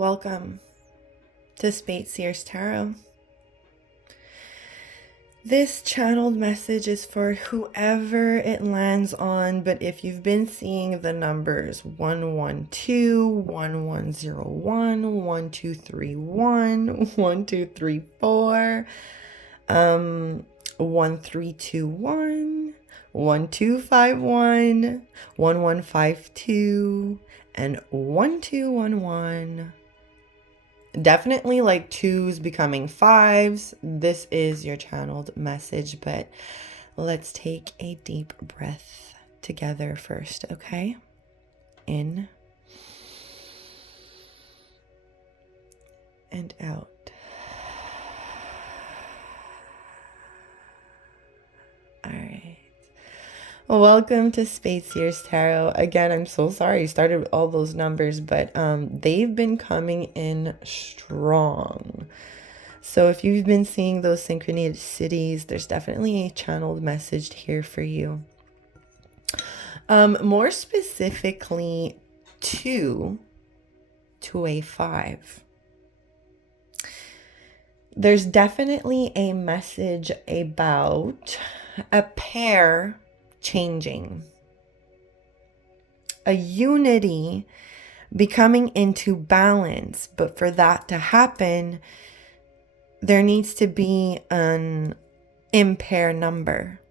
welcome to Speight Seer's Tarot. This channeled message is for whoever it lands on, but if you've been seeing the numbers 112, 1101, 1231, 1234, 1321, 1251, 1152, and 1211. Definitely like twos becoming fives. This is your channeled message, but let's take a deep breath together first, okay? In and out. All right. Welcome to Speight Seer's Tarot. Again, I'm so sorry I started with all those numbers, but they've been coming in strong. So if you've been seeing those synchronicities, there's definitely a channeled message here for you. More specifically, 2 to a 5. There's definitely a message about a pair changing, a unity becoming into balance. But for that to happen, there needs to be an impair number,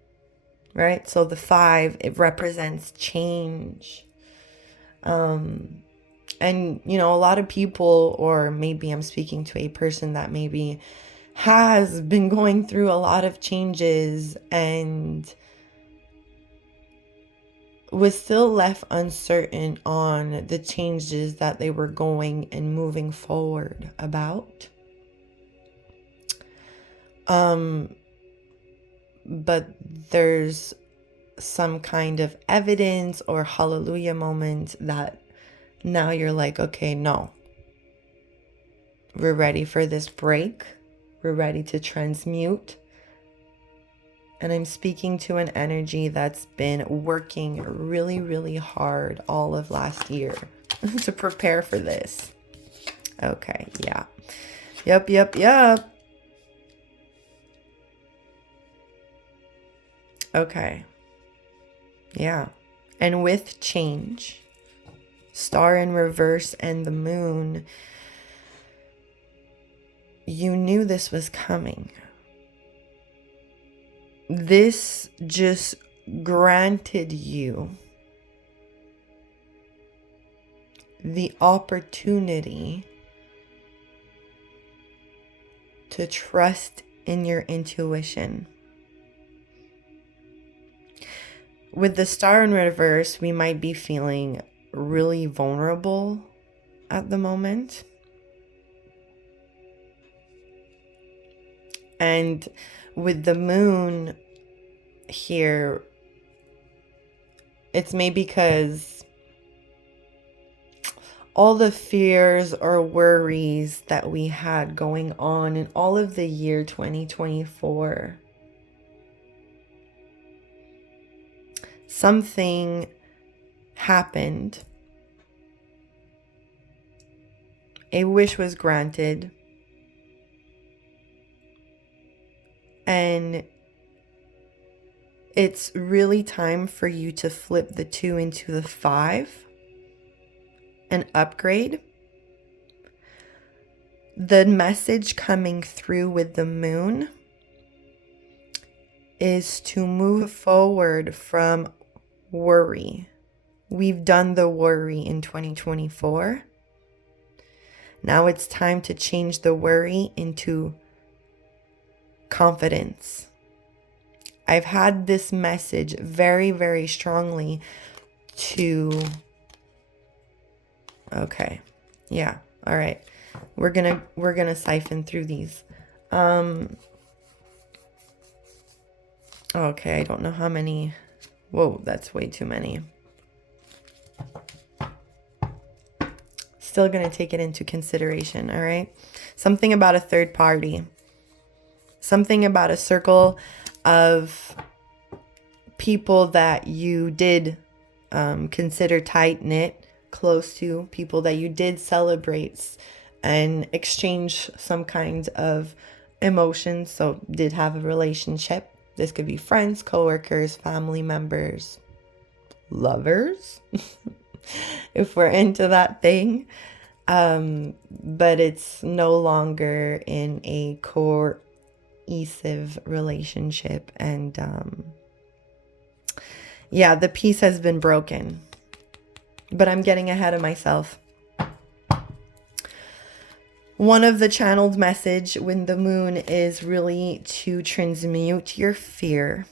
right? So the 5, it represents change. And you know, a lot of people, or maybe I'm speaking to a person that maybe has been going through a lot of changes and was still left uncertain on the changes that they were going and moving forward about. But there's some kind of evidence or hallelujah moment that now you're like, okay, no, we're ready for this break. We're ready to transmute. And I'm speaking to an energy that's been working really, really hard all of last year to prepare for this. Okay, yeah. Yep. Okay. Yeah. And with change, star in reverse and the moon, you knew this was coming. This just granted you the opportunity to trust in your intuition. With the star in reverse, we might be feeling really vulnerable at the moment. And with the moon here, it's maybe because all the fears or worries that we had going on in all of the year 2024, something happened. A wish was granted. And it's really time for you to flip the 2 into the 5 and upgrade. The message coming through with the moon is to move forward from worry. We've done the worry in 2024. Now it's time to change the worry into confidence. I've had this message very, very strongly to... Okay. Yeah. All right. We're gonna siphon through these. Okay, I don't know how many. Whoa, that's way too many. Still gonna take it into consideration, all right? Something about a third party. Something about a circle of people that you did consider tight-knit, close to, people that you did celebrate and exchange some kind of emotions. So did have a relationship. This could be friends, coworkers, family members, lovers, if we're into that thing. But it's no longer in a cohesive relationship. And yeah, the peace has been broken. But I'm getting ahead of myself. One of the channeled message when the moon is really to transmute your fear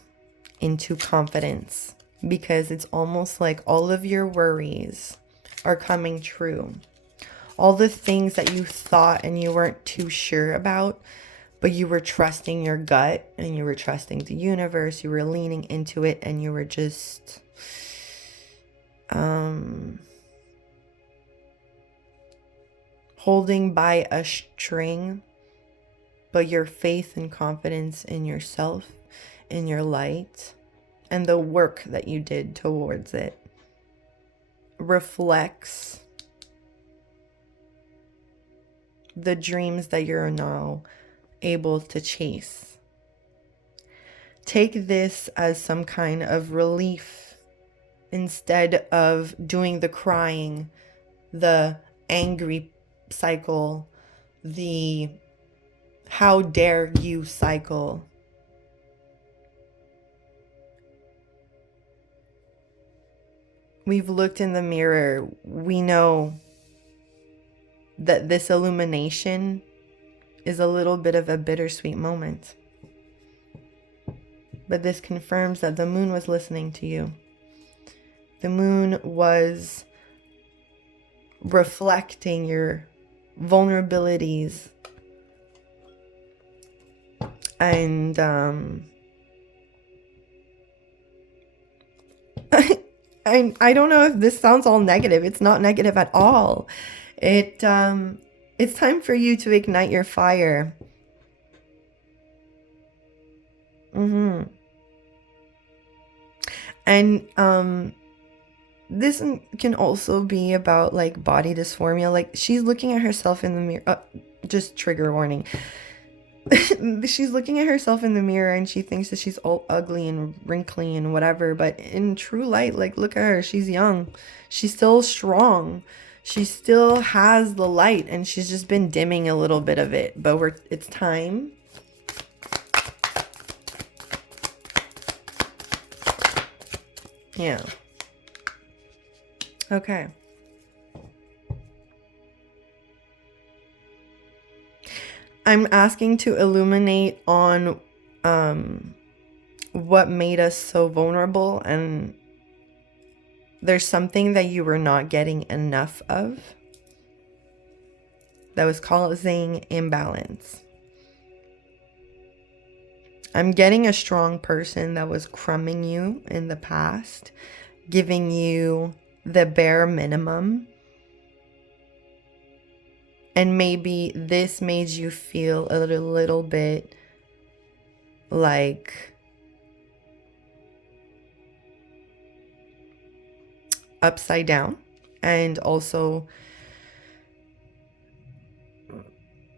into confidence, because it's almost like all of your worries are coming true. All the things that you thought and you weren't too sure about, but you were trusting your gut and you were trusting the universe, you were leaning into it, and you were just holding by a string, but your faith and confidence in yourself, in your light, and the work that you did towards it reflects the dreams that you're now able to chase. Take this as some kind of relief instead of doing the crying, the angry cycle, the how dare you cycle. We've looked in the mirror. We know that this illumination is a little bit of a bittersweet moment. But this confirms that the moon was listening to you. The moon was reflecting your vulnerabilities. And I don't know if this sounds all negative. It's not negative at all. It's time for you to ignite your fire. And this can also be about like body dysphoria. Like she's looking at herself in the mirror. Just trigger warning. She's looking at herself in the mirror and she thinks that she's all ugly and wrinkly and whatever. But in true light, like look at her. She's young. She's still strong. She still has the light, and she's just been dimming a little bit of it. But it's time. Yeah. Okay. I'm asking to illuminate on what made us so vulnerable, and there's something that you were not getting enough of that was causing imbalance. I'm getting a strong person that was crumbing you in the past, giving you the bare minimum. And maybe this made you feel a little bit like upside down, and also,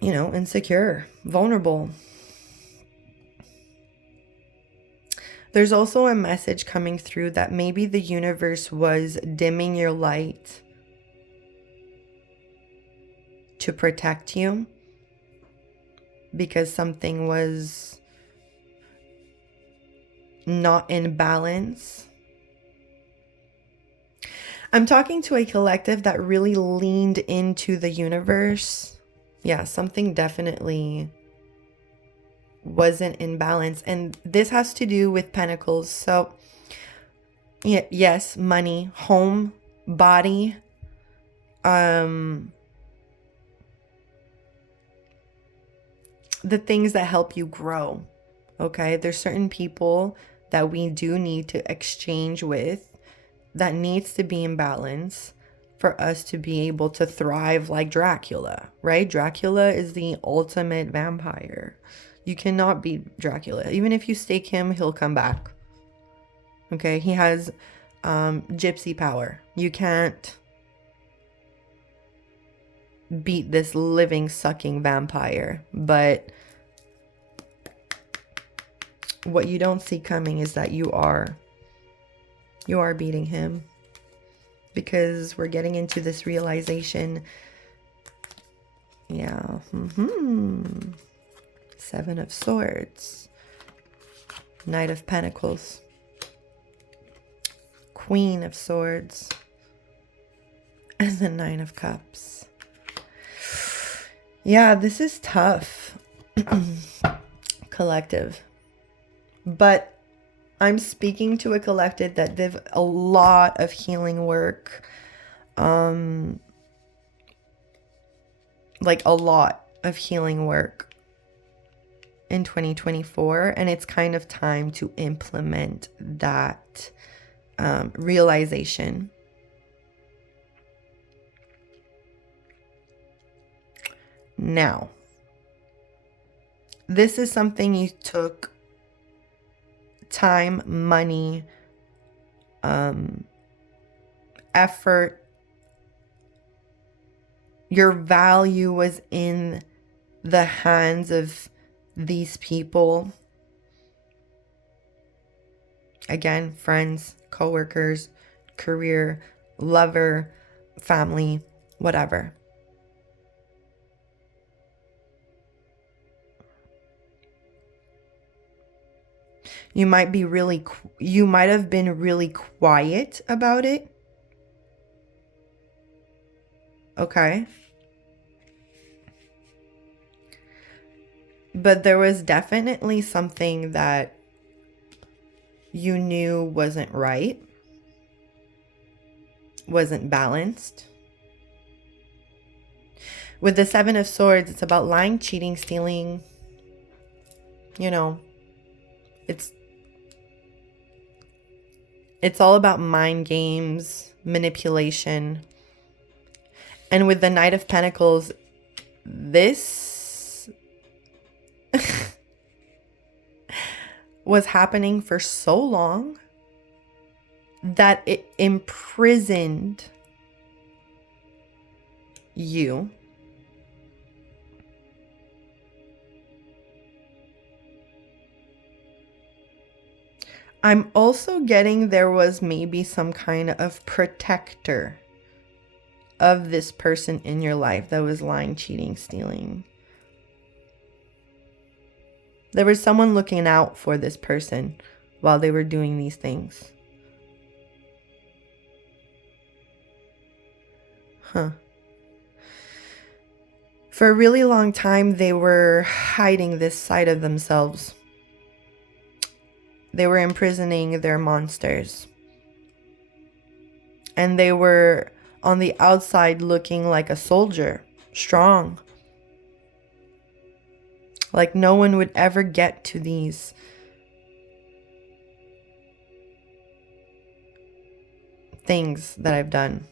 you know, insecure, vulnerable. There's also a message coming through that maybe the universe was dimming your light to protect you because something was not in balance. I'm talking to a collective that really leaned into the universe. Yeah, something definitely wasn't in balance. And this has to do with pentacles. So, yeah, yes, money, home, body, the things that help you grow. Okay, there's certain people that we do need to exchange with, that needs to be in balance for us to be able to thrive, like Dracula, right? Dracula is the ultimate vampire. You cannot beat Dracula. Even if you stake him, he'll come back. Okay, he has gypsy power. You can't beat this living, sucking vampire. But what you don't see coming is that you are beating him, because we're getting into this realization. Yeah. Seven of Swords, Knight of Pentacles, Queen of Swords, and the Nine of Cups. Yeah, this is tough, collective. But I'm speaking to a collective that did a lot of healing work. Like a lot of healing work in 2024. And it's kind of time to implement that realization. Now, this is something you took time, money, effort. Your value was in the hands of these people. Again, friends, coworkers, career, lover, family, whatever. You might have been really quiet about it. Okay. But there was definitely something that you knew wasn't right, wasn't balanced. With the Seven of Swords, it's about lying, cheating, stealing. You know, it's all about mind games, manipulation. And with the Knight of Pentacles, this was happening for so long that it imprisoned you. I'm also getting there was maybe some kind of protector of this person in your life that was lying, cheating, stealing. There was someone looking out for this person while they were doing these things. For a really long time, they were hiding this side of themselves. They were imprisoning their monsters. And they were on the outside looking like a soldier, strong. Like no one would ever get to these things that I've done.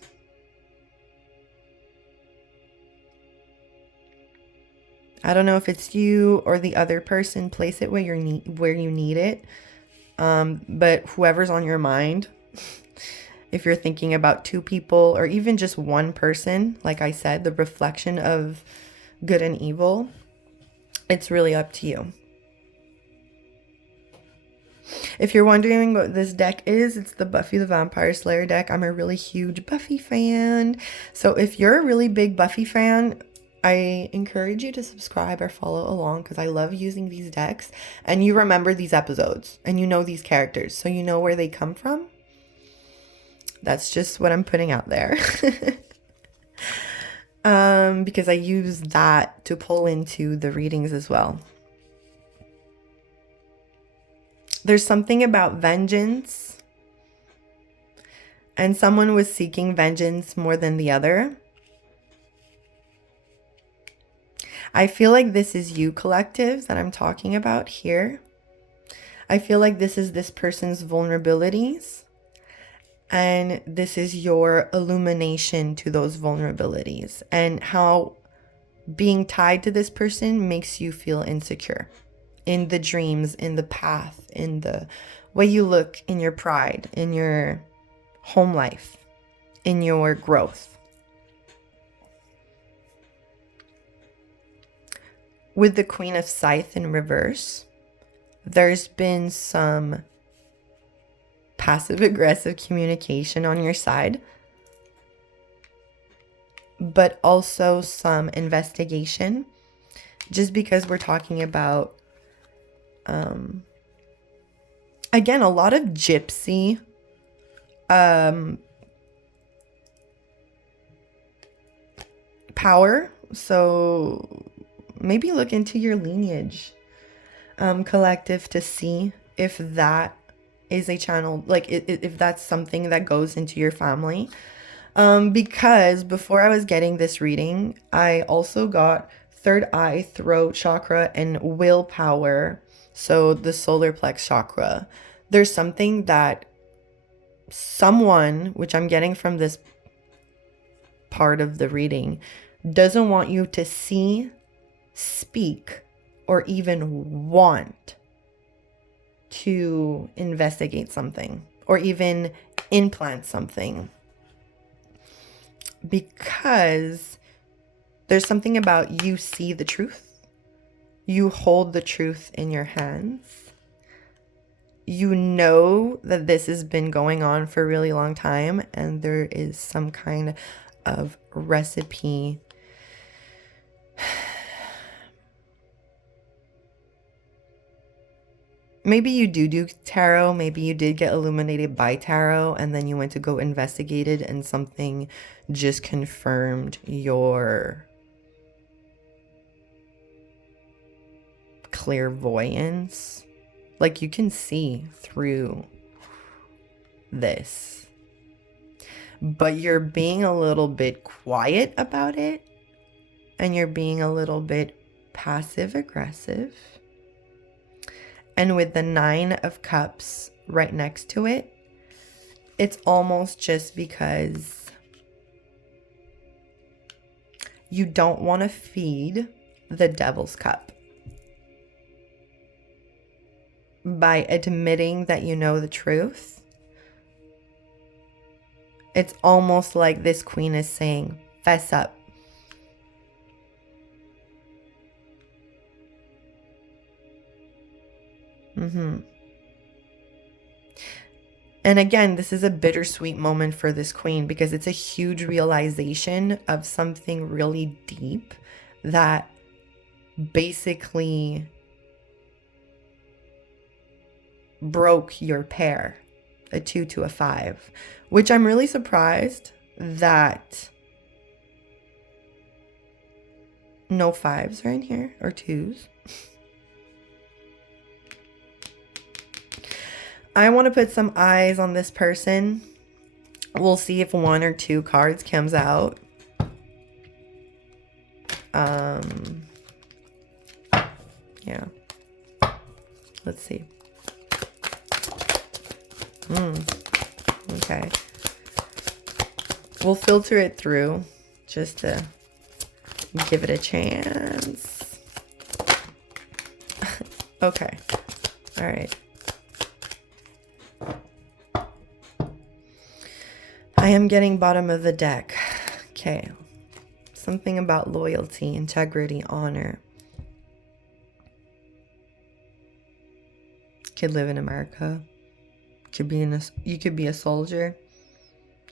I don't know if it's you or the other person. Place it where you need it. But whoever's on your mind, if you're thinking about two people or even just one person, like I said, the reflection of good and evil, it's really up to you. If you're wondering what this deck is, it's the Buffy the Vampire Slayer deck. I'm a really huge Buffy fan. So if you're a really big Buffy fan, I encourage you to subscribe or follow along because I love using these decks. And you remember these episodes and you know these characters, so you know where they come from. That's just what I'm putting out there. Because I use that to pull into the readings as well. There's something about vengeance. And someone was seeking vengeance more than the other. I feel like this is you, collective, that I'm talking about here. I feel like this is this person's vulnerabilities. And this is your illumination to those vulnerabilities. And how being tied to this person makes you feel insecure. In the dreams, in the path, in the way you look, in your pride, in your home life, in your growth. with the Queen of Scythe in reverse, there's been some passive-aggressive communication on your side, but also some investigation, just because we're talking about, again, a lot of gypsy, power. So maybe look into your lineage, collective, to see if that is a channel, like if that's something that goes into your family. Because before I was getting this reading, I also got third eye, throat chakra, and willpower. So the solar plex chakra. There's something that someone, which I'm getting from this part of the reading, doesn't want you to see, speak, or even want to investigate something or even implant something, because there's something about you see the truth, you hold the truth in your hands, you know that this has been going on for a really long time, and there is some kind of recipe maybe you do tarot, maybe you did get illuminated by tarot and then you went to go investigate it and something just confirmed your clairvoyance. Like, you can see through this, but you're being a little bit quiet about it, and you're being a little bit passive aggressive. And with the 9 of Cups right next to it, it's almost just because you don't want to feed the devil's cup by admitting that you know the truth. It's almost like this queen is saying, fess up. And again, this is a bittersweet moment for this queen because it's a huge realization of something really deep that basically broke your pair, a 2 to a 5, which I'm really surprised that no 5s are in here, or 2s. I want to put some eyes on this person. We'll see if 1 or 2 cards comes out. Yeah. Let's see. Okay. We'll filter it through just to give it a chance. Okay. All right. I am getting bottom of the deck. Okay. Something about loyalty, integrity, honor. Could live in America. Could be you could be a soldier.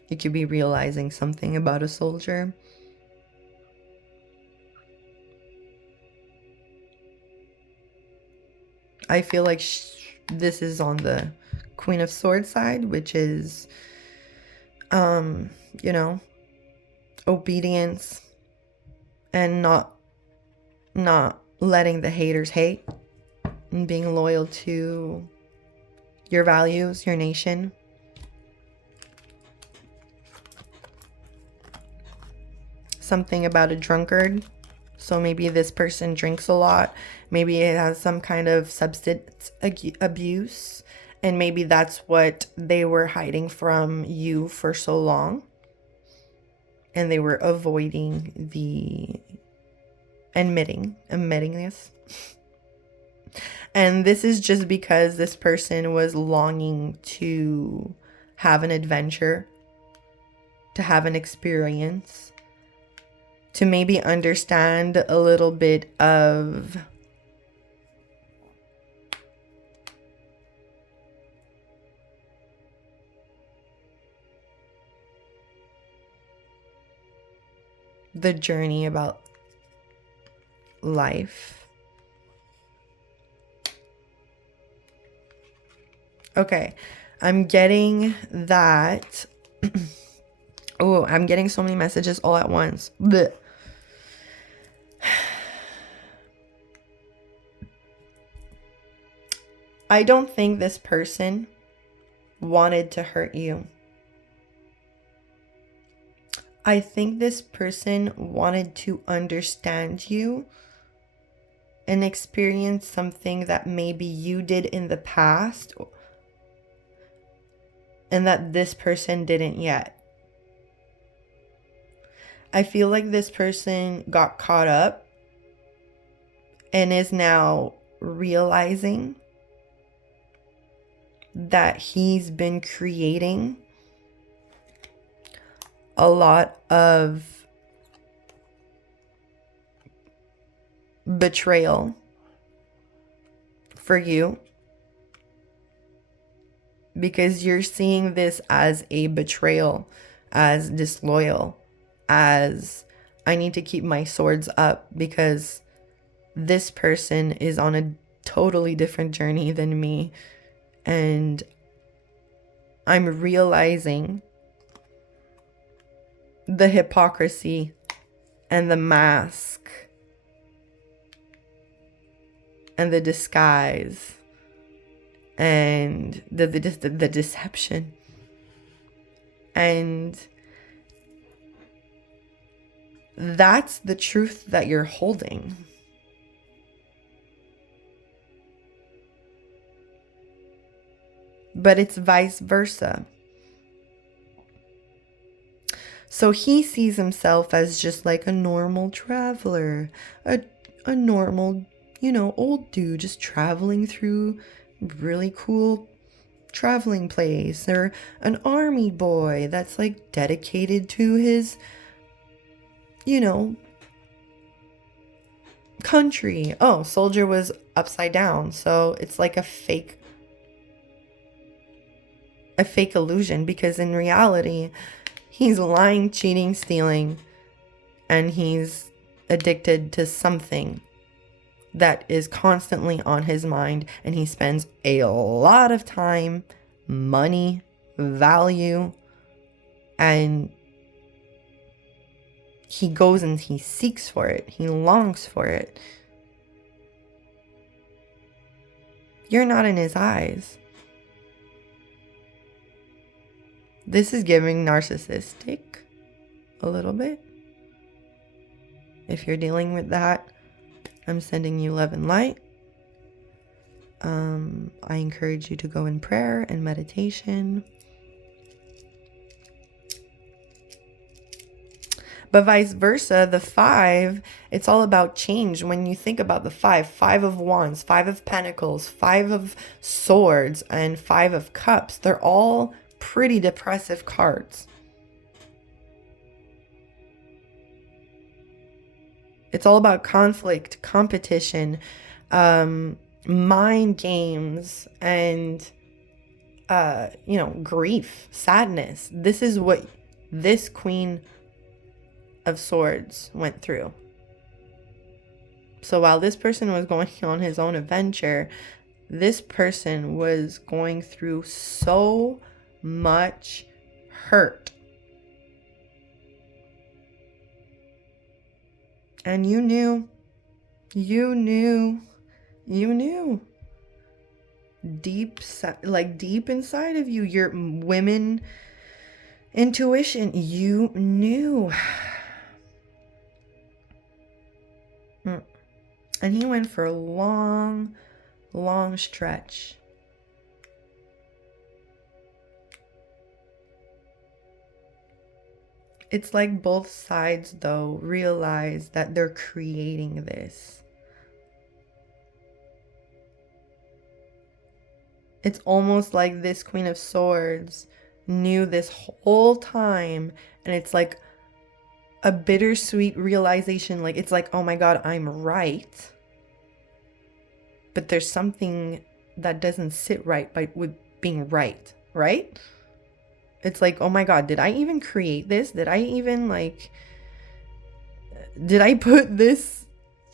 You could be realizing something about a soldier. I feel like this is on the Queen of Swords side, which is you know, obedience and not letting the haters hate, and being loyal to your values, your nation. Something about a drunkard. So maybe this person drinks a lot. Maybe it has some kind of substance abuse. And maybe that's what they were hiding from you for so long. And they were avoiding admitting this. And this is just because this person was longing to have an adventure, to have an experience, to maybe understand a little bit of the journey about life. Okay, I'm getting that. Oh, I'm getting so many messages all at once. Blech. I don't think this person wanted to hurt you. I think this person wanted to understand you and experience something that maybe you did in the past and that this person didn't yet. I feel like this person got caught up and is now realizing that he's been creating a lot of betrayal for you, because you're seeing this as a betrayal, as disloyal, as I need to keep my swords up because this person is on a totally different journey than me. And I'm realizing the hypocrisy and the mask and the disguise and the deception. And that's the truth that you're holding. But it's vice versa. So he sees himself as just like a normal traveler, a normal, old dude just traveling through really cool traveling place, or an army boy that's like dedicated to his, country. Oh, soldier was upside down, so it's like a fake illusion, because in reality he's lying, cheating, stealing, and he's addicted to something that is constantly on his mind, and he spends a lot of time, money, value, and he goes and he seeks for it. He longs for it. You're not in his eyes. This is giving narcissistic a little bit. If you're dealing with that, I'm sending you love and light. I encourage you to go in prayer and meditation. But vice versa, the 5, it's all about change. When you think about the 5 of wands, 5 of pentacles, 5 of swords, and 5 of cups, they're all pretty depressive cards. It's all about conflict, competition, mind games, and, grief, sadness. This is what this Queen of Swords went through. So while this person was going on his own adventure, this person was going through so much hurt. And you knew. Deep inside of you, your women intuition, you knew. And he went for a long, long stretch. It's like both sides, though, realize that they're creating this. It's almost like this Queen of Swords knew this whole time, and it's like a bittersweet realization. Like, it's like, oh my God, I'm right. But there's something that doesn't sit right with being right, right? It's like, oh my God, did I even create this? Did I even did I put this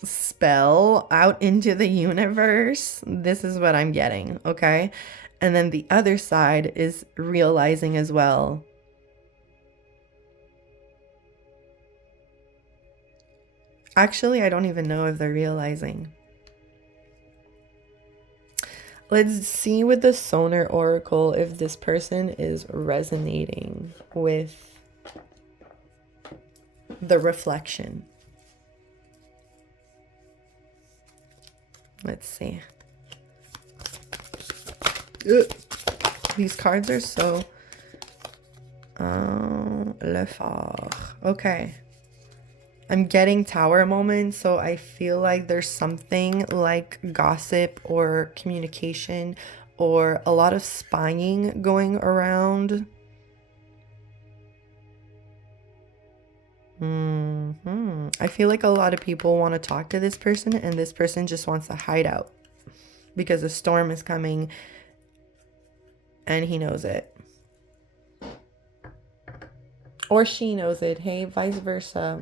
spell out into the universe? This is what I'm getting, okay? And then the other side is realizing as well, actually, I don't even know if they're realizing. Let's see with the Sonar Oracle if this person is resonating with the reflection. Let's see. Ugh. These cards are so... Le Phare. Okay. I'm getting tower moments, so I feel like there's something like gossip or communication or a lot of spying going around. I feel like a lot of people want to talk to this person, and this person just wants to hide out because a storm is coming and he knows it. Or she knows it. Hey, vice versa.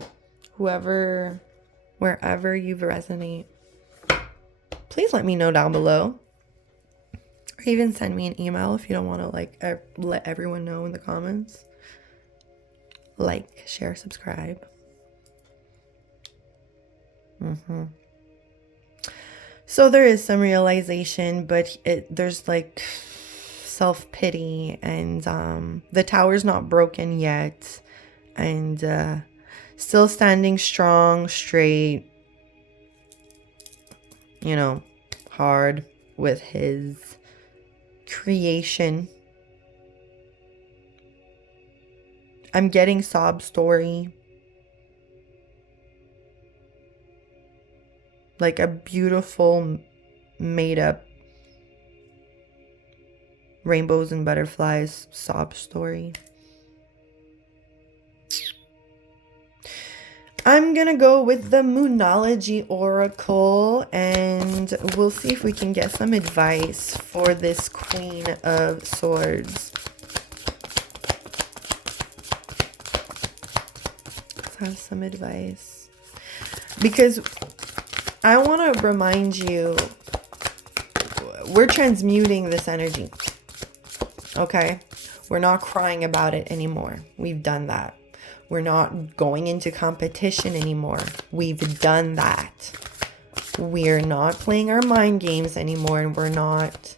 Whoever, wherever you resonate, please let me know down below. Or even send me an email if you don't want to let everyone know in the comments. Like, share, subscribe. So there is some realization, but there's like self-pity, and the tower's not broken yet, and still standing strong, straight, you know, hard with his creation. I'm getting sob story. Like a beautiful made up rainbows and butterflies sob story. I'm gonna go with the Moonology Oracle, and we'll see if we can get some advice for this Queen of Swords. Let's have some advice. Because I want to remind you, we're transmuting this energy, okay? We're not crying about it anymore. We've done that. We're not going into competition anymore. We've done that. We're not playing our mind games anymore, and we're not,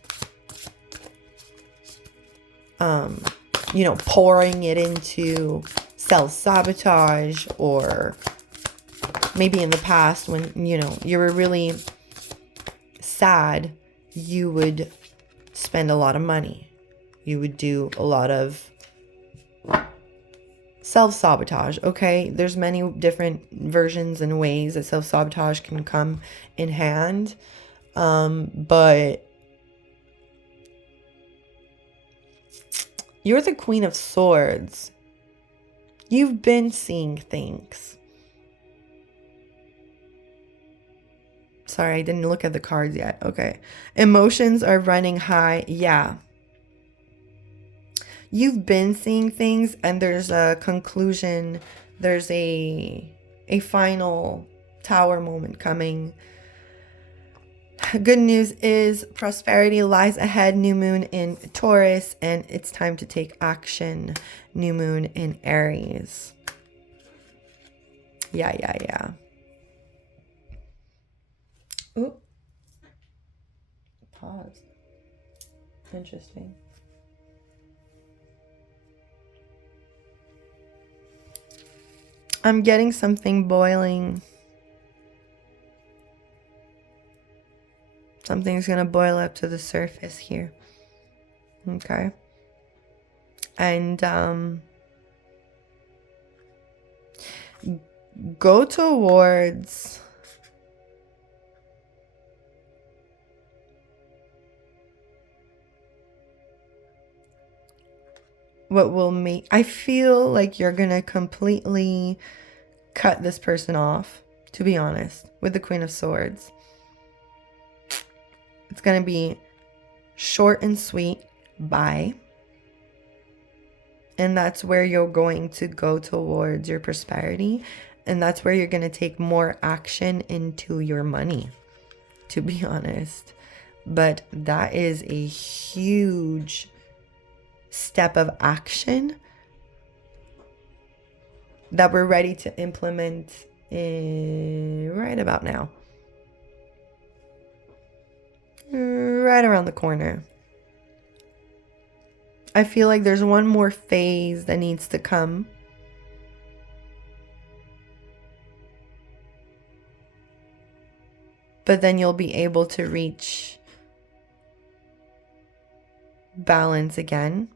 you know, pouring it into self-sabotage, or maybe in the past when, you know, you were really sad, you would spend a lot of money. You would do a lot of self-sabotage, okay? There's many different versions and ways that self-sabotage can come in hand. But you're the Queen of Swords. You've been seeing things. Sorry, I didn't look at the cards yet. Okay. Emotions are running high. Yeah. You've been seeing things, and there's a conclusion. There's a final tower moment coming. Good news is prosperity lies ahead. New moon in Taurus, and it's time to take action. New moon in Aries. Yeah. Ooh. Pause. Interesting. I'm getting something boiling. Something's gonna boil up to the surface here. Okay. And go towards what will make, I feel like you're gonna completely cut this person off, to be honest, with the Queen of Swords. It's going to be short and sweet. Bye. And that's where you're going to go towards your prosperity. And that's where you're going to take more action into your money, to be honest. But that is a huge step of action that we're ready to implement right about now. Right around the corner. I feel like there's one more phase that needs to come. But then you'll be able to reach balance again.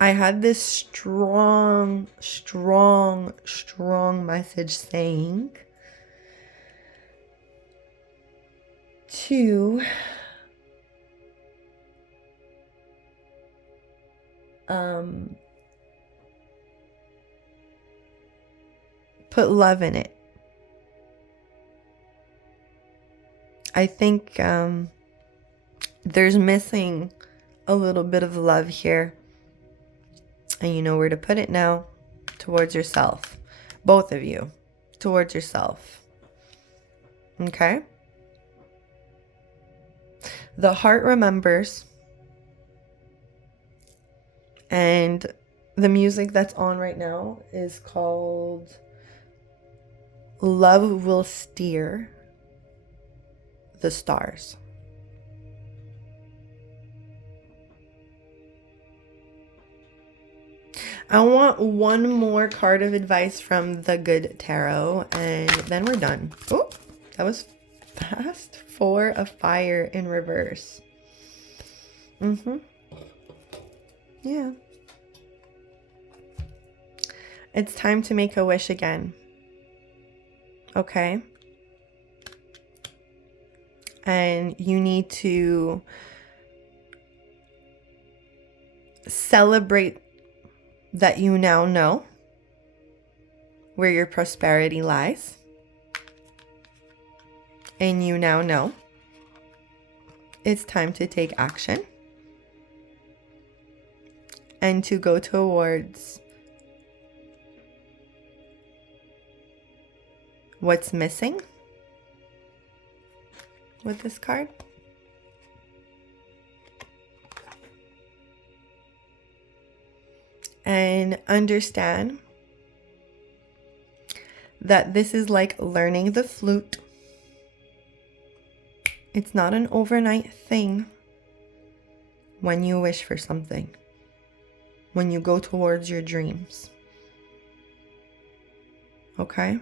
I had this strong message saying to put love in it. I think there's missing a little bit of love here. And you know where to put it now. Towards yourself. Both of you. Towards yourself. Okay? The heart remembers. And the music that's on right now is called Love Will Steer the Stars. I want one more card of advice from the Good Tarot, and then we're done. Oh, that was fast. 4 of Fire in reverse. Yeah. It's time to make a wish again. Okay? And you need to celebrate that you now know where your prosperity lies. And you now know it's time to take action and to go towards what's missing with this card. And understand that this is like learning the flute. It's not an overnight thing when you wish for something, when you go towards your dreams. Okay?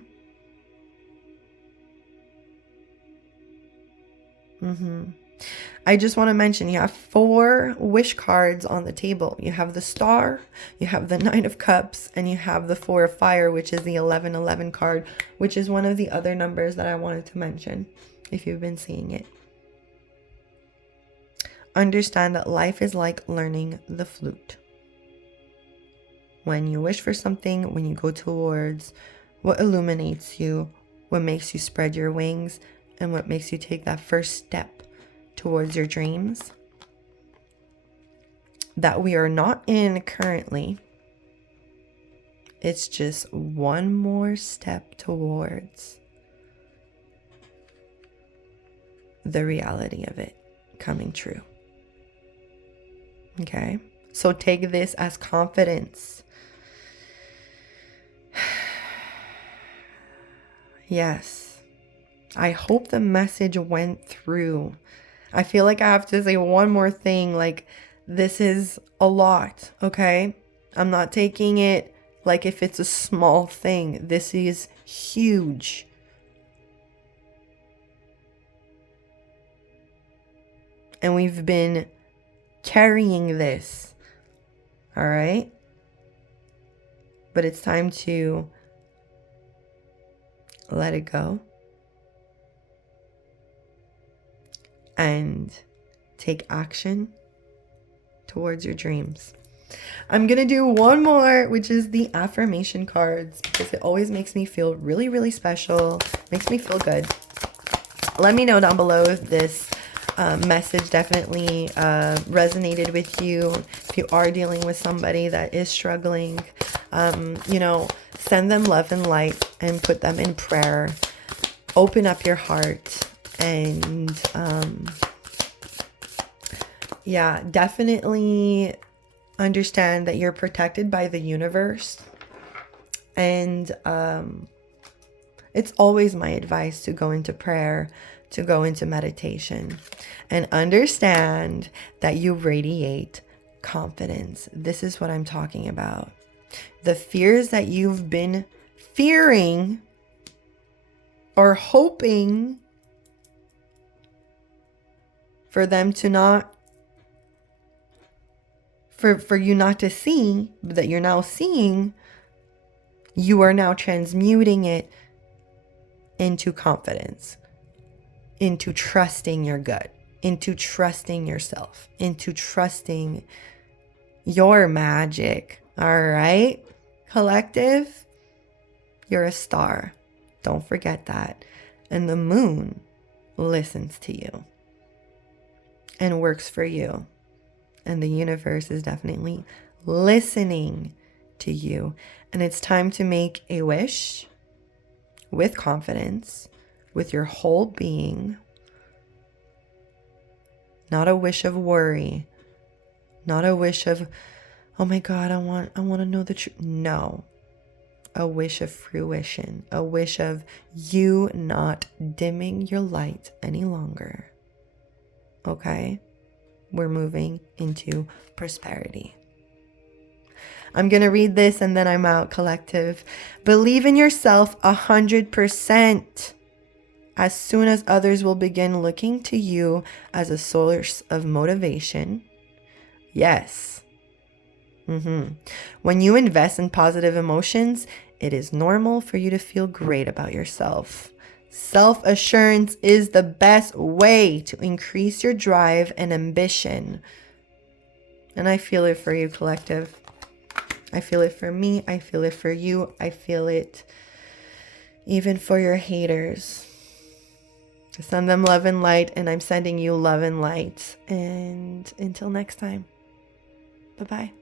I just want to mention you have 4 wish cards on the table. You have the Star, you have the 9 of Cups, and you have the 4 of Fire, which is the 1111 card, which is one of the other numbers that I wanted to mention if you've been seeing it. Understand that life is like learning the flute. When you wish for something, when you go towards what illuminates you, what makes you spread your wings, and what makes you take that first step towards your dreams that we are not in currently. It's just one more step towards the reality of it coming true. Okay? So take this as confidence. Yes. I hope the message went through. I feel like I have to say one more thing. Like, this is a lot, okay? I'm not taking it like if it's a small thing. This is huge. And we've been carrying this, all right? But it's time to let it go and take action towards your dreams. I'm going to do one more, which is the affirmation cards, because it always makes me feel really, really special. Makes me feel good. Let me know down below if this message definitely resonated with you. If you are dealing with somebody that is struggling, you know, send them love and light and put them in prayer. Open up your heart and yeah, definitely understand that you're protected by the universe. And it's always my advice to go into prayer, to go into meditation, and understand that you radiate confidence. This is what I'm talking about. The fears that you've been fearing or hoping for them to not, for you not to see, that you're now seeing, you are now transmuting it into confidence, into trusting your gut, into trusting yourself, into trusting your magic. All right, collective, you're a star. Don't forget that. And the moon listens to you and works for you. And the universe is definitely listening to you. And it's time to make a wish with confidence, with your whole being. Not a wish of worry. Not a wish of, oh my God, I want to know the truth. No. A wish of fruition. A wish of you not dimming your light any longer. Okay? We're moving into prosperity. I'm going to read this and then I'm out, collective. Believe in yourself 100%. As soon as others will begin looking to you as a source of motivation. Yes. When you invest in positive emotions, it is normal for you to feel great about yourself. Self-assurance is the best way to increase your drive and ambition. And I feel it for you, collective. I feel it for me. I feel it for you. I feel it even for your haters. Send them love and light, and I'm sending you love and light. And until next time, bye-bye.